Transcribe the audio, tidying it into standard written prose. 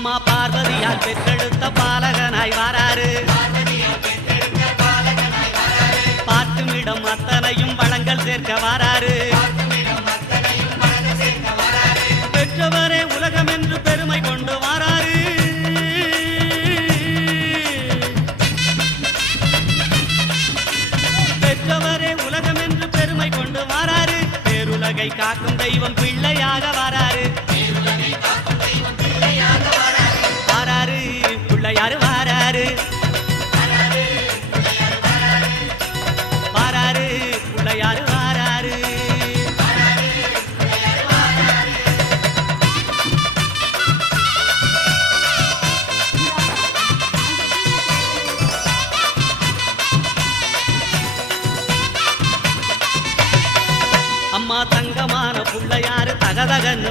அம்மா பார்வதியால் பெற்றெடுத்த பாலகனாய் வாராரு. பார்க்குமிடம் அத்தனையும் வளங்கள் சேர்க்க வாராரு. பெற்றவரே உலகம் என்று பெருமை கொண்டு வாராரு. பெற்றவரே உலகம் என்று பெருமை கொண்டு வாராரு. பேருலகை காக்கும் தெய்வம் பிள்ளையாக வாராரு. வாராரு பிள்ளையாரு வாராரு. வாராரு பிள்ளையாரு வாராரு. அம்மா தங்கமான பிள்ளையாரு தகதகன்னு